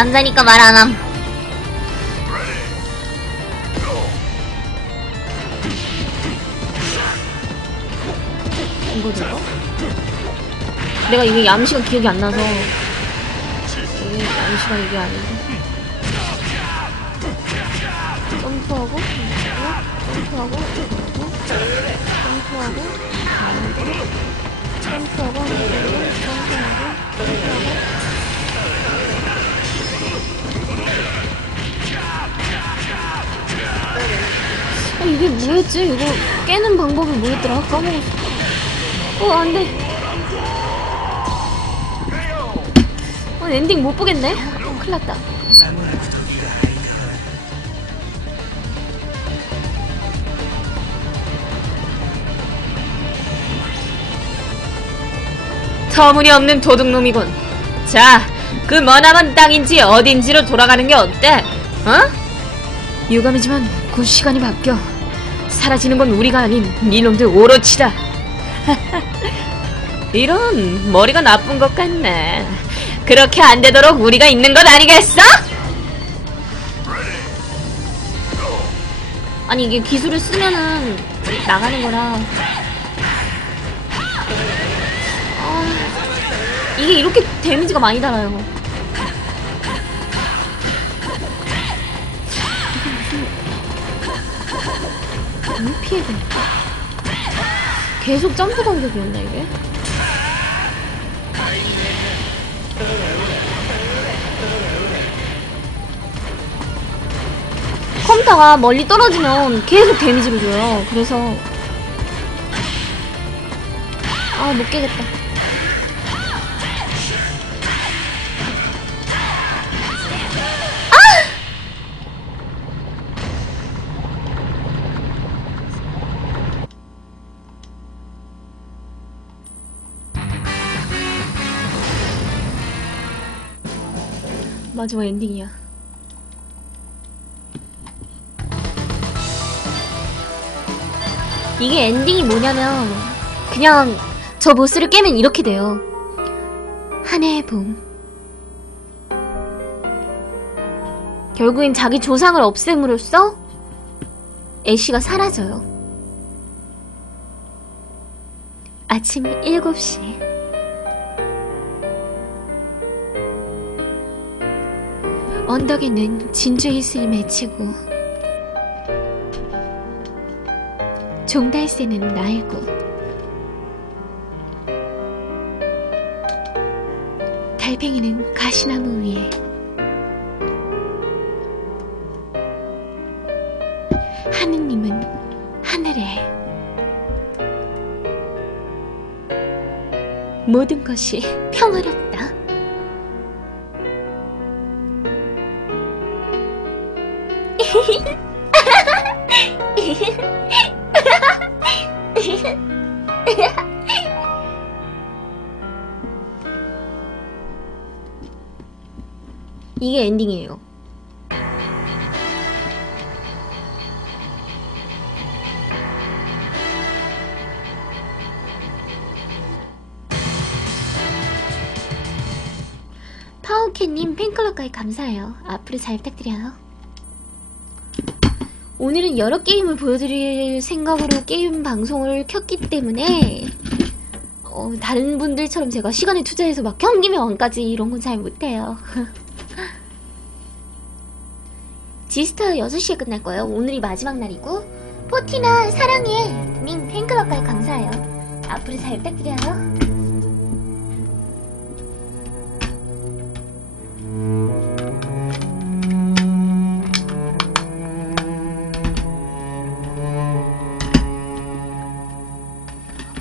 남자니까 말 안함. 이거지 이거? 내가 이게 암시가 기억이 안 나서. 예, 이게 암시가 이게 아닌데 점프하고 점프하고 점프하고 점프하고 점프하고 점프하고 점프하고. 어, 이게 뭐였지? 이거 깨는 방법이 뭐였더라? 까먹었어. 어, 안 돼. 어, 엔딩 못 보겠네? 어, 큰일 났다. 터무니없는 도둑놈이군. 자, 그 머나먼 땅인지 어딘지로 돌아가는 게 어때? 어? 유감이지만 곧 시간이 바뀌어. 사라지는 건 우리가 아닌 니놈들 오로치다. 이런 머리가 나쁜 것 같네. 그렇게 안 되도록 우리가 있는 것 아니겠어? 아니, 이게 기술을 쓰면은 나가는 거라. 아, 이게 이렇게 데미지가 많이 달아요. 피해가. 계속 점프 공격이었나, 이게? 컴퓨터가 멀리 떨어지면 계속 데미지를 줘요. 그래서 아 못 깨겠다. 마지막 엔딩이야. 이게 엔딩이 뭐냐면 그냥 저 보스를 깨면 이렇게 돼요. 한 해의 봄. 결국엔 자기 조상을 없앰으로써 애쉬가 사라져요. 아침 7시. 언덕에는 진주 이슬이 맺히고 종달새는 날고 달팽이는 가시나무 위에 하느님은 하늘에 모든 것이 평화롭다. 이게 엔딩이에요. 파오케님 팬클럽까지 감사해요. 앞으로 잘 부탁드려요. 오늘은 여러 게임을 보여드릴 생각으로 게임 방송을 켰기 때문에 어, 다른 분들처럼 제가 시간을 투자해서 막 경기면 왕까지 이런 건 잘 못해요. 지스타 6시에 끝날 거예요. 오늘이 마지막 날이고 포티나 사랑해 님 팬클럽까지 감사해요. 앞으로 잘 부탁드려요.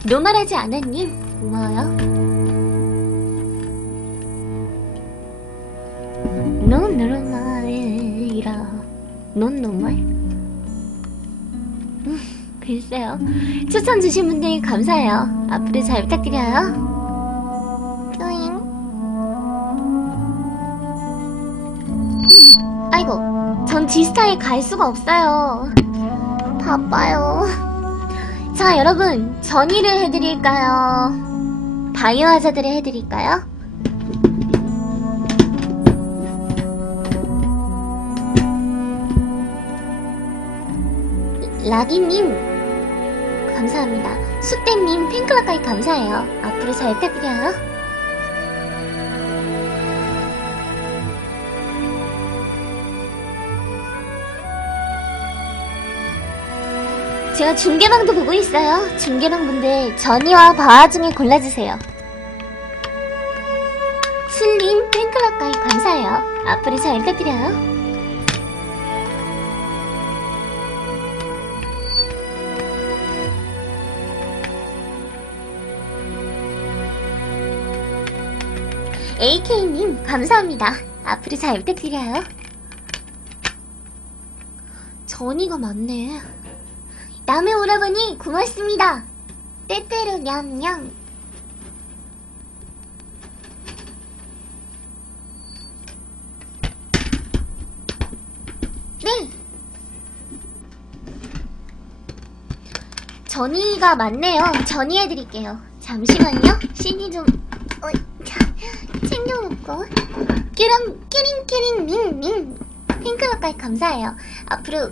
노말하지 않았님 고마워요. 넌 노말이라 넌 노말? 음, 글쎄요. 추천 주신 분들 감사해요. 앞으로 잘 부탁드려요. 아이고, 전 지스타에 갈 수가 없어요. 바빠요. 자, 여러분. 전의를 해드릴까요? 바이오 하자드를 해드릴까요? 라기님 감사합니다. 수땡님 팬클럽까지 감사해요. 앞으로 잘 부탁드려요. 제가 중계방도 보고 있어요. 중계방 분들 전이와 바와 중에 골라주세요. 슬림 팬클럽까지 감사해요. 앞으로 잘 부탁드려요. AK님 감사합니다. 앞으로 잘 부탁드려요. 전이가 많네. 남의 오라버니 고맙습니다. 때때로 냠냠. 네. 전이가 많네요. 전이 해드릴게요. 잠시만요. CD 좀 어, 자, 챙겨놓고. 끼랑 끼링 끼링 밍밍. 핑크박까지 감사해요. 앞으로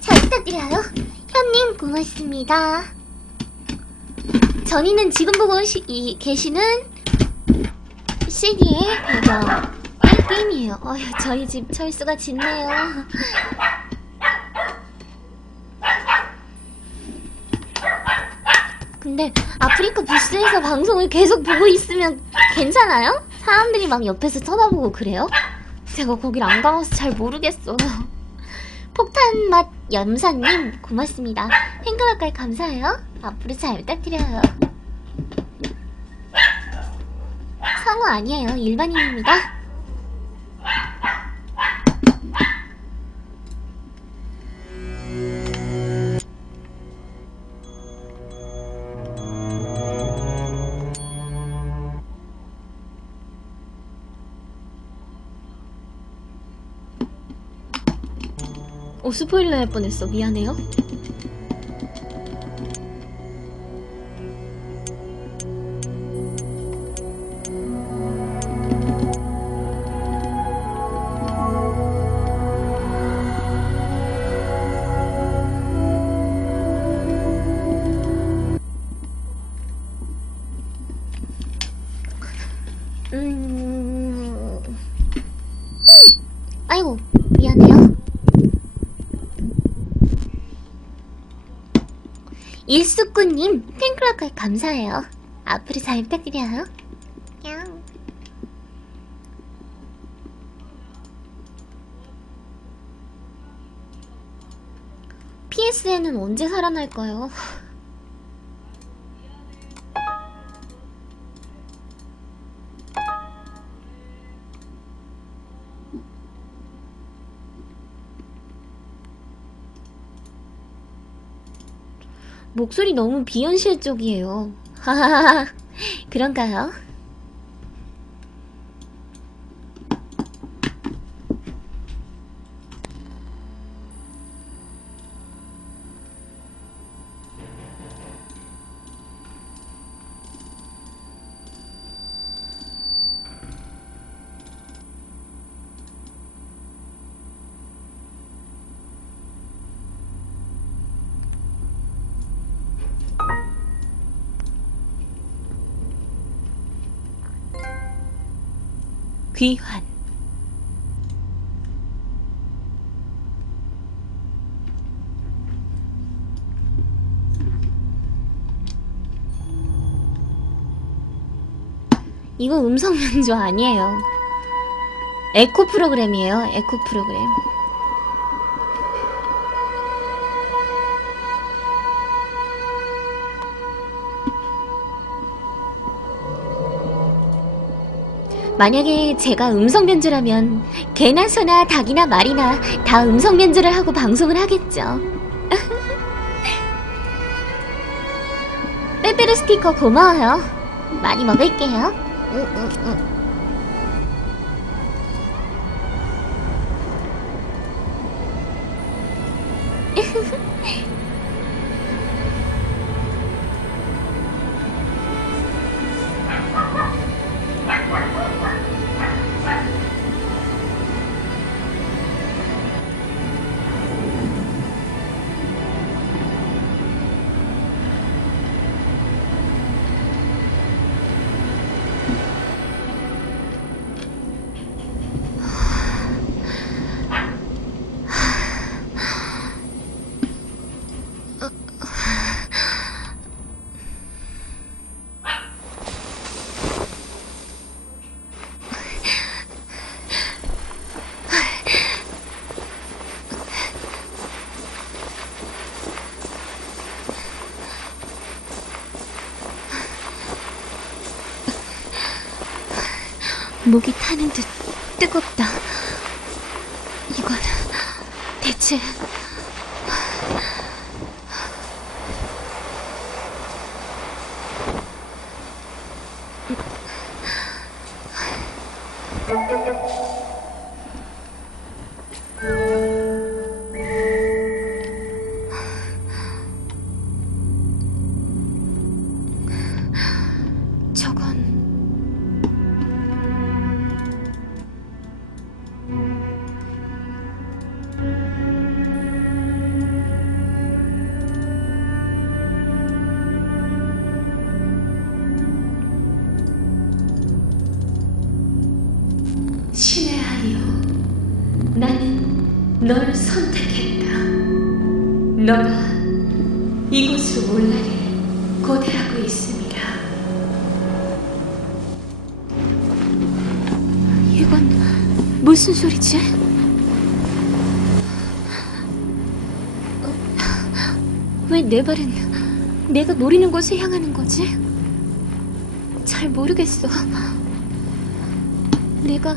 잘 부탁드려요. 현님 고맙습니다. 전이는 지금 보고 시, 이, 계시는 CD의 배경 게임이에요. 어휴, 저희 집 철수가 짙네요. 근데 아프리카 부스에서 방송을 계속 보고 있으면 괜찮아요? 사람들이 막 옆에서 쳐다보고 그래요? 제가 거길 안 가봐서 잘 모르겠어. 폭탄 맛 염사님 고맙습니다. 팬클럽까지 감사해요. 앞으로 잘 부탁드려요. 성우 아니에요. 일반인입니다. 스포일러 할 뻔했어. 미안해요. 일수꾼님 팬클럽까지 감사해요. 앞으로 잘 부탁드려요. 냥. PSN은 언제 살아날까요? 목소리 너무 비현실적이에요. 하하하. 그런가요? 귀환. 이거 음성 면조 아니에요. 에코 프로그램이에요. 에코 프로그램. 만약에 제가 음성 변조라면 개나 소나 닭이나 말이나 다 음성 변조를 하고 방송을 하겠죠. 빼빼로 스티커 고마워요. 많이 먹을게요. 응, 응, 응. 목이 타는 듯 뜨겁다. 이건 대체 너가 이곳으로 올라를 고대하고 있습니다. 이건 무슨 소리지? 왜 내 발은 내가 모르는 곳을 향하는 거지? 잘 모르겠어. 내가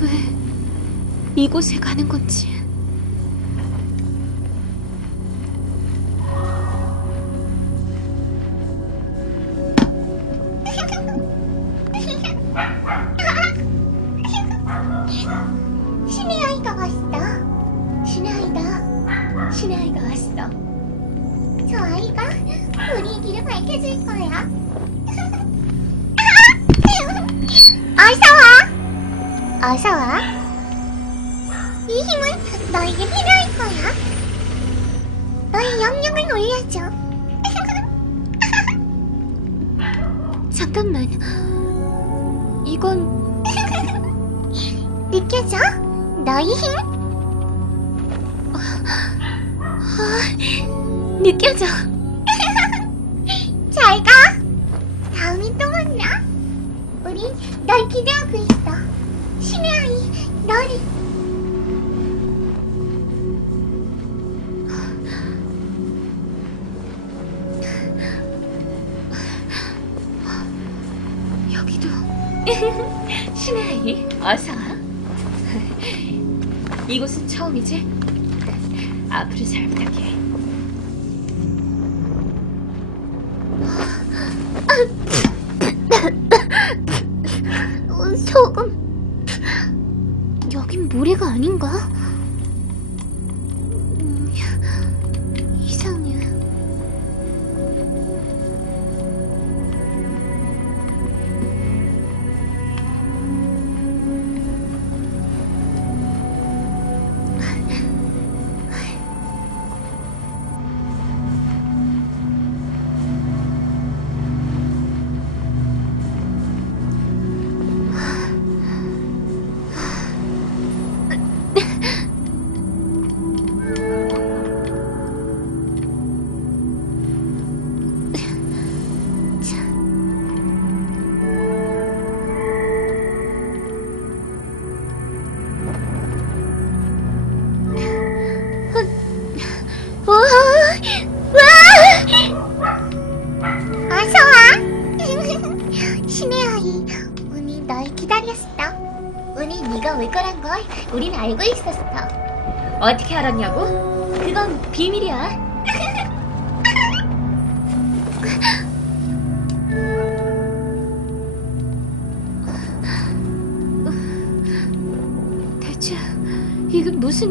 왜 이곳에 가는 건지. 밝혀줄 거야. 어서 와. 어서 와. 이 힘은 너에게 필요할 거야. 너의 영역을 올려줘. 잠깐만. 이건 느껴져? 너의 힘? 느껴져. 신의 아이 어서 와. 이곳은 처음이지? 앞으로 잘 부탁해.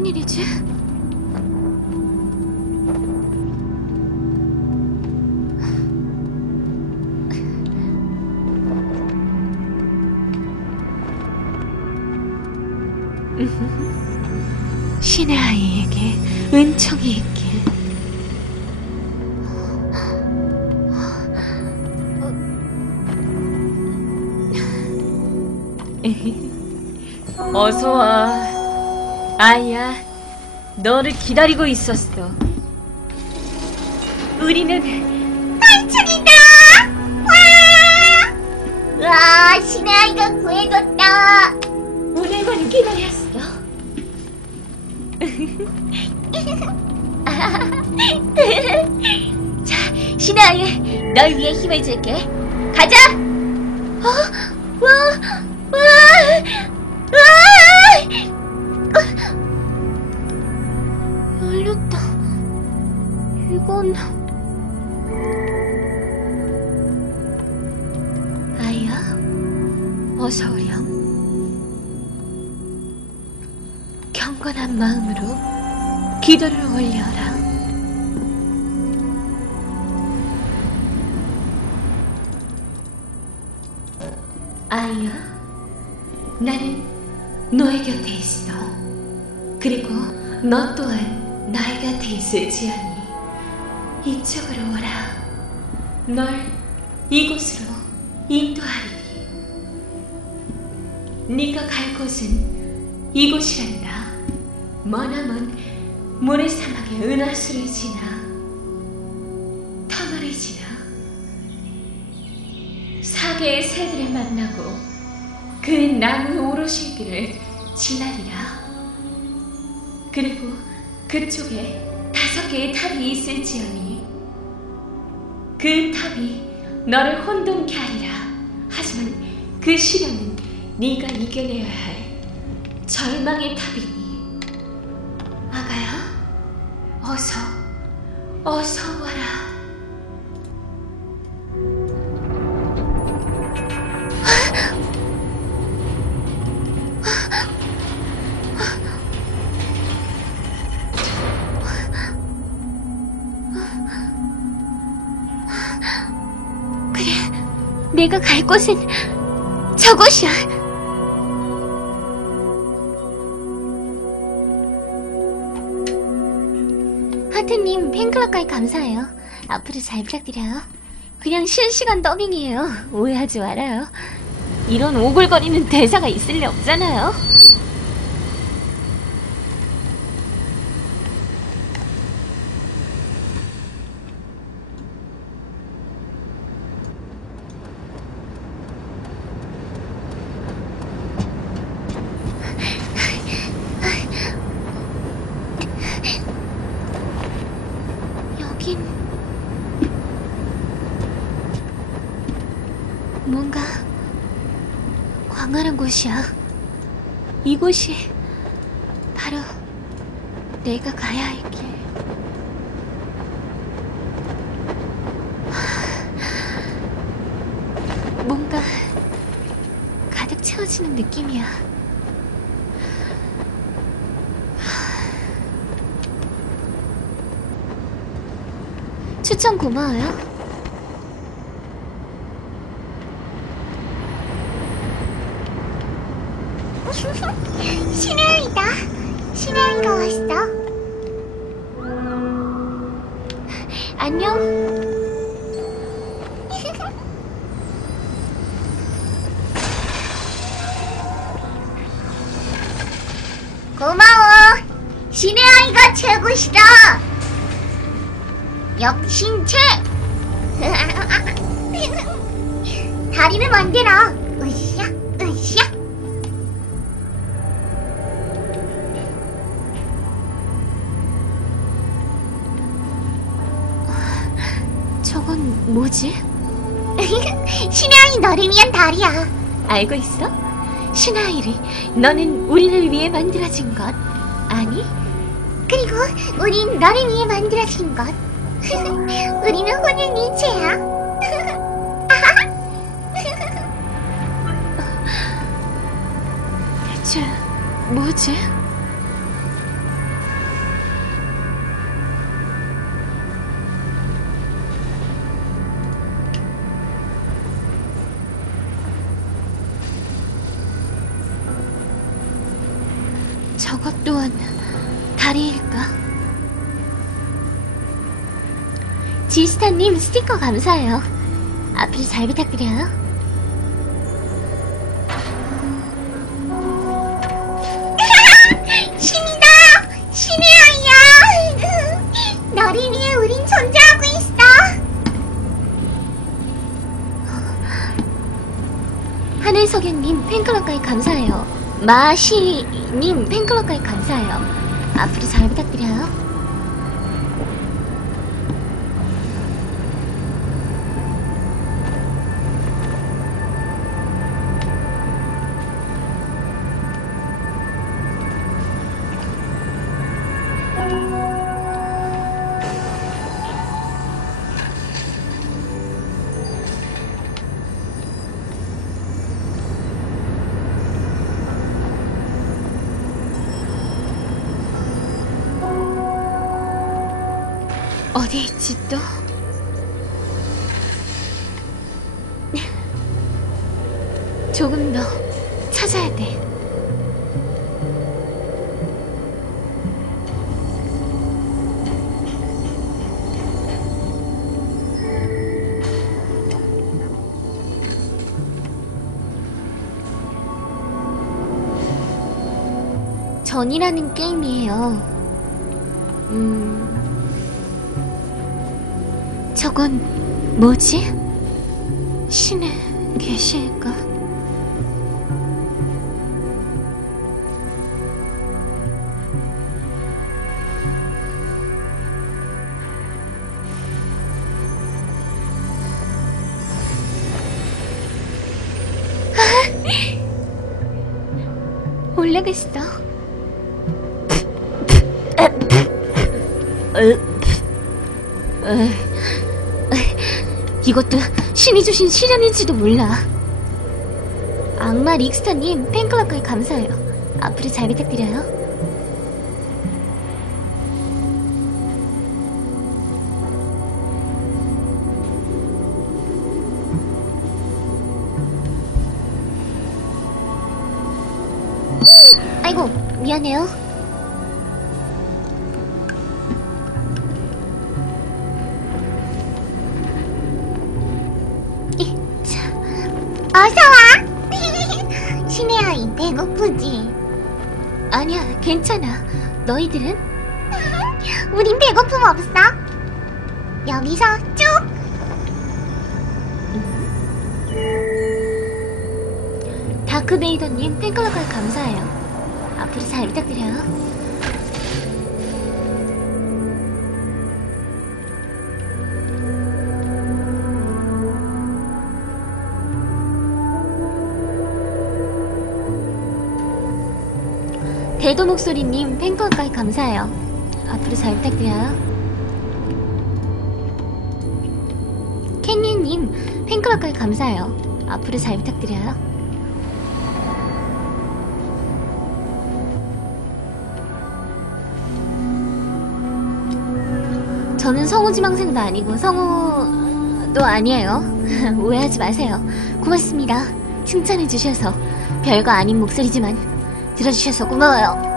무슨 일이지? 신의 아이에게 은총이 있길. 어서 와. 아이야, 너를 기다리고 있었어. 우리는 탈출이다! 와! 와, 신의 아이가 구해줬다! 오늘만 기다렸어. 자, 신하야, 널 위해 힘을 줄게. 가자! 어? 이건... 아이야, 어서 오렴. 경건한 마음으로 기도를 올려라. 아이야, 나는 너의 곁에 있어. 그리고 너 또한 나의 곁에 있을지어니 이쪽으로 오라. 널 이곳으로 인도하리니. 네가 갈 곳은 이곳이란다. 머나먼 모래 사막의 은하수를 지나 터널을 지나 사계의 새들을 만나고 그 나무 오르실 길을 지나리라. 그리고 그쪽에 다섯 개의 탑이 있을지어니 그 탑이 너를 혼돈케 하리라. 하지만 그 시련은 네가 이겨내야 할 절망의 탑이니 아가야 어서 어서 와라 내가 갈 곳은 저곳이야 하트님 팬클럽까지 감사해요. 앞으로 잘 부탁드려요. 그냥 실시간 더빙이에요. 오해하지 말아요. 이런 오글거리는 대사가 있을 리 없잖아요. 여긴 뭔가 광활한 곳이야. 이곳이 바로 내가 가야 할 길. 뭔가 가득 채워지는 느낌이야. 추천 고마워요. 뭐지? 신의 아이 너를 위한 다리야. 알고 있어? 신하이리, 너는 우리를 위해 만들어진 것. 아니, 그리고 우린 너를 위해 만들어진 것. 우리는 혼연일체야. 대체 뭐지? 또한 다리일까? 지스타님 스티커 감사해요. 앞으로 잘 부탁드려요. 신이다! 신의 아이야! 너를 위해 우린 존재하고 있어! 하늘석연님 팬클럽까지 감사해요. 마시님 팬클럽까지 감사해요. 앞으로 잘 부탁드려요. 어디 있지 또? 조금 더 찾아야 돼. 전이라는 게임이에요. 음. 저건 뭐지? 신의 계시일까? 올라갔어. 이것도 신이 주신 시련일지도 몰라. 악마 릭스타님 팬클럽까지 감사해요. 앞으로 잘 부탁드려요. 아이고, 미안해요. 괜찮아. 너희들은? 우린 배고픔 없어. 여기서 쭉! 다크베이더님 팬클럽까지 감사해요. 앞으로 잘 부탁드려요. 대도 목소리님 팬클럽까지 감사해요. 앞으로 잘 부탁드려요. 캔니님 팬클럽까지 감사해요. 앞으로 잘 부탁드려요. 저는 성우지망생도 아니고 성우도 아니에요. 오해하지 마세요. 고맙습니다. 칭찬해주셔서 별거 아닌 목소리지만 들어주셔서 고마워요.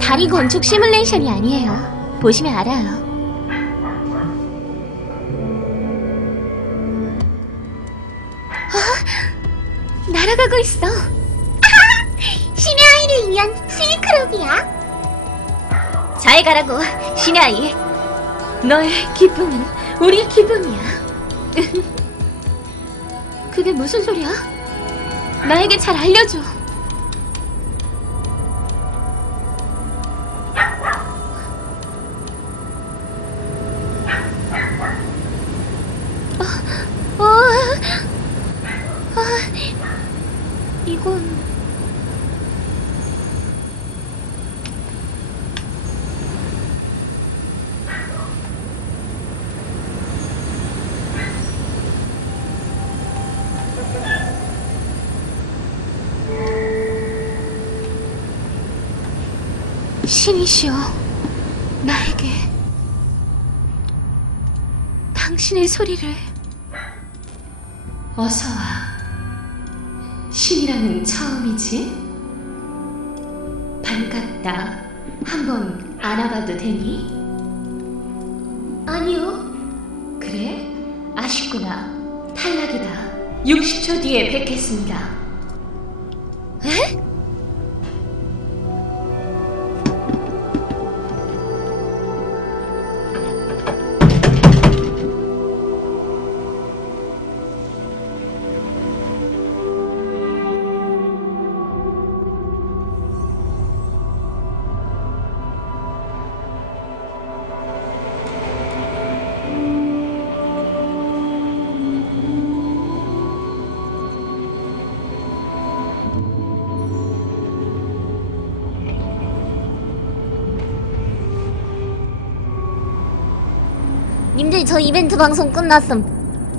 다리 건축 시뮬레이션이 아니에요. 보시면 알아요. 아, 날아가고 있어. 신의 아이를 위한 스위클럽이야. 잘 가라고, 신의 아이. 너의 기쁨은 우리의 기쁨이야. 그게 무슨 소리야? 나에게 잘 알려줘. 어, 어, 아, 이건 신이시여 나에게 당신의 소리를 어서 와. 신이라는 처음이지? 반갑다. 한번 안아봐도 되니? 아니요. 그래? 아쉽구나. 탈락이다. 60초 뒤에 뵙겠습니다. 님들 저 이벤트 방송 끝났음.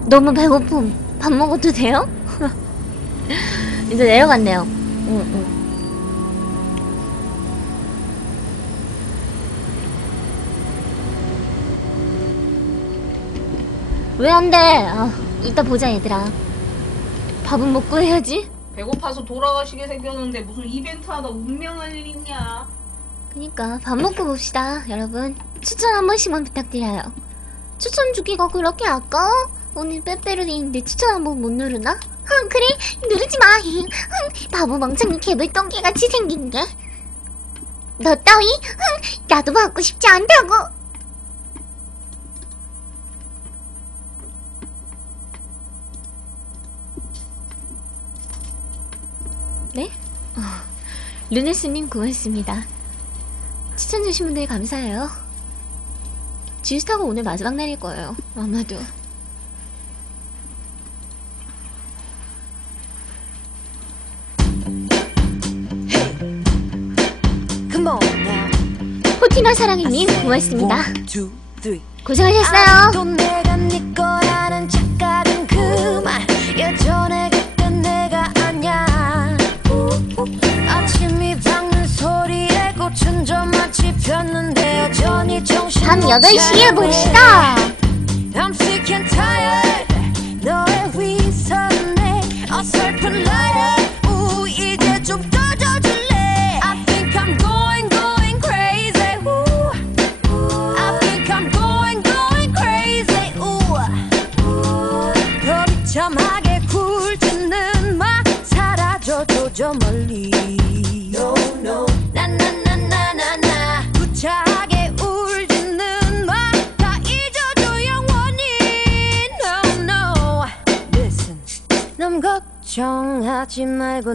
너무 배고픔. 밥 먹어도 돼요? 이제 내려갔네요. 응, 응. 왜 안 돼? 아, 이따 보자, 얘들아. 밥은 먹고 해야지. 배고파서 돌아가시게 생겼는데 무슨 이벤트 하다 운명할 일 있냐? 그니까 밥 먹고 봅시다, 여러분. 추천 한 번씩만 부탁드려요. 추천 주기가 그렇게 아까워? 오늘 빼빼로데이인데 추천 한번 못 누르나? 흥, 그래, 누르지 마. 흥, 바보 멍청이 개불 똥개 같이 생긴 게. 너 따위? 흥, 나도 받고 싶지 않다고. 네? 어, 르네스님 고맙습니다. 추천주신 분들 감사해요. 지스타가 오늘 마지막 날일 거예요. 아마도. 포티나 사랑해님 고맙습니다. 고생하셨어요. 밤못 8시에 차리네. 봅시다. 너의 위선에 어설픈 우 걱정하지 말고